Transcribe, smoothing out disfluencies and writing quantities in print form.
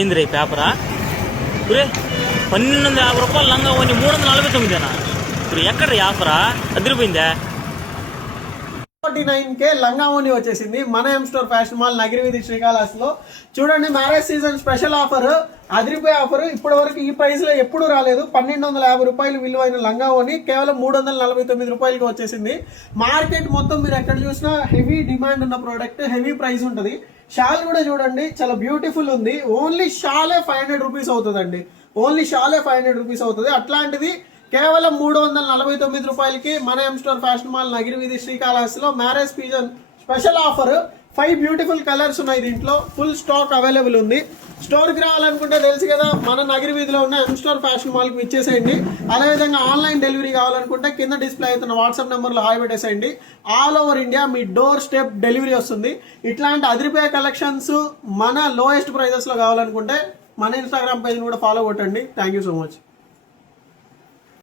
ఏంది రే పేపరా? ఒరే 1250 రూపాయలు లంగా ఓని 349 ఇప్పుడు ఎక్కడ ఆఫరా? అదిరిపోయిందా? 49K లంగా ఓని వచ్చేసింది మన M store fashion mall Nagiri వీధి శ్రీకాళహస్తిలో. చూడండి, మ్యారేజ్ సీజన్ స్పెషల్ ఆఫర్, అదిరిపోయే ఆఫర్. ఇప్పటి వరకు ఈ ప్రైస్ లో ఎప్పుడు రాలేదు. 1250 రూపాయలు విలువైన లంగా ఓని కేవలం 349 రూపాయలకి వచ్చేసింది. మార్కెట్ మొత్తం మీరు ఎక్కడ చూసినా హెవీ డిమాండ్ ఉన్న ప్రోడక్ట్, హెవీ ప్రైస్ ఉంటుంది. షాల్ కూడా చూడండి, చాలా బ్యూటిఫుల్ ఉంది. ఓన్లీ షాలే 500 రూపీస్ అవుతుందండి. ఓన్లీ షాలే 500 రూపీస్ అవుతుంది. అట్లాంటిది కేవలం 349 రూపాయలకి మన M store fashion mall Nagiri వీధి శ్రీకాళహస్తిలో marriage season special offer. 5 beautiful colours ఉన్నాయి దీంట్లో. ఫుల్ స్టాక్ అవైలబుల్ ఉంది. స్టోర్కి రావాలనుకుంటే తెలుసు కదా, మన నగిరి వీధిలో ఉన్న ఎం స్టోర్ ఫ్యాషన్ మాల్కి ఇచ్చేసేయండి. అదేవిధంగా ఆన్లైన్ డెలివరీ కావాలనుకుంటే కింద డిస్ప్లే అవుతున్న వాట్సాప్ నెంబర్లో హాయ్ పెట్టేసేయండి. ఆల్ ఓవర్ ఇండియా మీ డోర్ స్టెప్ డెలివరీ వస్తుంది. ఇట్లాంటి అదిరిపోయే కలెక్షన్స్ మన లోయెస్ట్ ప్రైజెస్లో కావాలనుకుంటే మన ఇన్స్టాగ్రామ్ పేజ్ని కూడా ఫాలో కొట్టండి. Thank you so much.